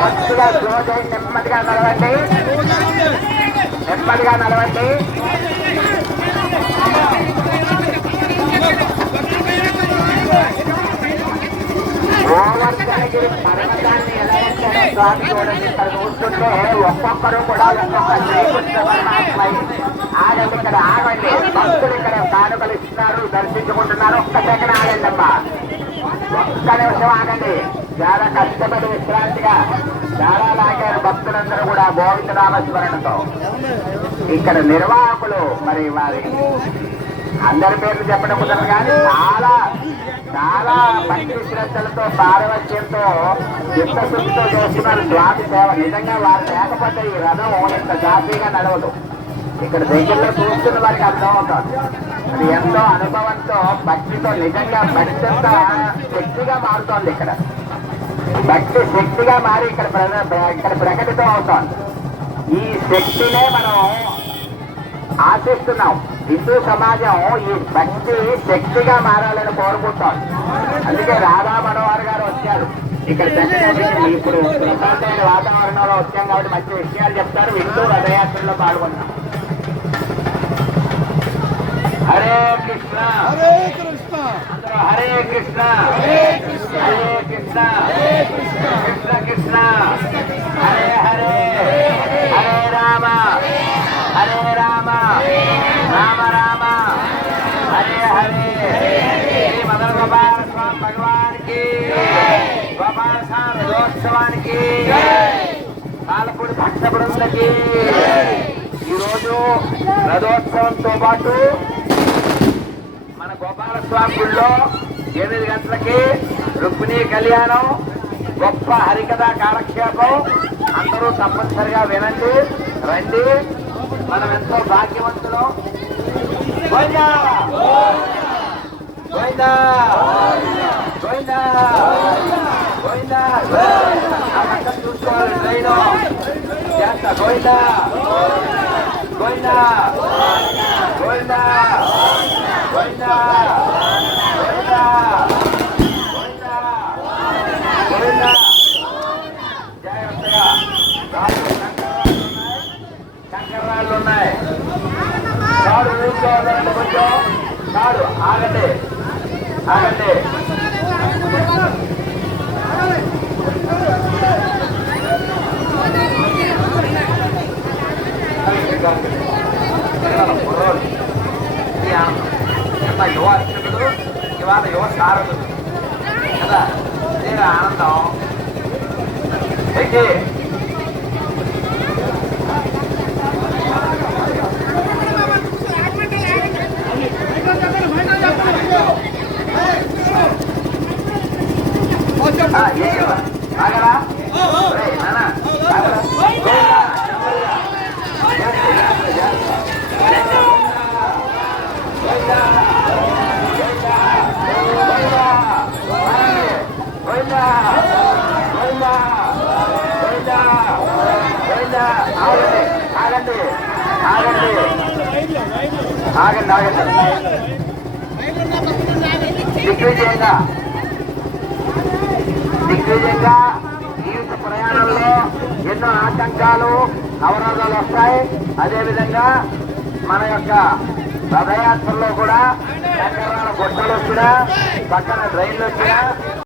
మంచిగా రోజు నెమ్మదిగా నడవండి. నెమ్మదిగా నడవండి. ఓవర్ స్వామి చూడండి ఇక్కడ చూస్తుంటే ఒక్కొక్కరు కూడా ఒక్కొక్క శ్రీకృష్ణ పరమాత్మై ఆగండి ఇక్కడ ఆగండి భక్తులు ఇక్కడ కానుకలు ఇస్తున్నారు దర్శించుకుంటున్నారు ఒక్క సెకండ్ ఆగండి అమ్మా ఒక్క నిమిషం ఆగండి చాలా కష్టపడి విశ్రాంతిగా చాలా లాగారు భక్తులందరూ కూడా గోవిందరామస్మరణతో ఇక్కడ నిర్వాహకులు మరి వారి అందరి పేర్లు చెప్పడం కుదరదు కానీ చాలా చాలా భక్తి శ్రద్ధలతో పారవశ్యంతో చిత్తశుద్ధితో చేస్తున్నారు స్వామి సేవ. నిజంగా వారు లేకపోతే ఈ రథం ఇంత జాతీయంగా నడవదు. ఇక్కడ దగ్గరలో చూస్తున్న వారికి అర్థమవుతుంది అది ఎంతో అనుభవంతో భక్తితో నిజంగా భక్తి శక్తిగా మారుతోంది ఇక్కడ. భక్తి శక్తిగా మారి ఇక్కడ ప్ర- ఇక్కడ ప్రకటితం అవుతోంది. ఈ శక్తినే మనం ఆశిస్తున్నాం. హిందూ సమాజం ఈ భక్తి శక్తిగా మారాలని కోరుకుంటాం. అందుకే రాధా మనోహర్ గారు వచ్చారు. ఇక్కడ ఇప్పుడు ప్రశాంతమైన వాతావరణంలో వచ్చాం కాబట్టి మంచి విషయాలు చెప్తారు. వింటూ రథయాత్రలో పాల్గొన్నాం హరే కృష్ణ. హరే కృష్ణ. అందరూ హరే కృష్ణ. హరే కృష్ణ. కృష్ణ కృష్ణ హరే హరే హరే రామ హరే రామ రామ రామ హరే హరే శ్రీ మదన గోపాల స్వామి భగవానికి గోపాల ఉత్సవానికి పాలపూడి భక్త బృందకి ఈరోజు రథోత్సవంతో పాటు మన గోపాలస్వామి గుళ్ళో ఎనిమిది గంటలకి రుక్మిణీ కళ్యాణం గొప్ప హరికథ కాలక్షేపం అందరూ తప్పనిసరిగా వినండి రండి మనం ఎంతో భాగ్యవంతులం గోవిందా! గోవిందా! గోవిందా! గోవిందా! గోవిందా. గోవిందా. గోవిందా. గోవిందా. ఉన్నాయి కాడు ఊరుకోవాలంటే కొంచెం కాడు ఆగండి ఆగండి. ఇవాళ యువ సారథుడు కదా ఇదే ఆనందం అయితే ఆ, ఏ ఆగండి ఆగండి. ఆగండి దిగ్విజయంగా దిగ్విజయంగా జీవిత ప్రయాణంలో ఎన్నో ఆటంకాలు అవరోధాలు వస్తాయి. అదేవిధంగా మన యొక్క రథయాత్రలో కూడా చక్రాల గొట్టలు వచ్చినా పక్కన ట్రైన్లు వచ్చినా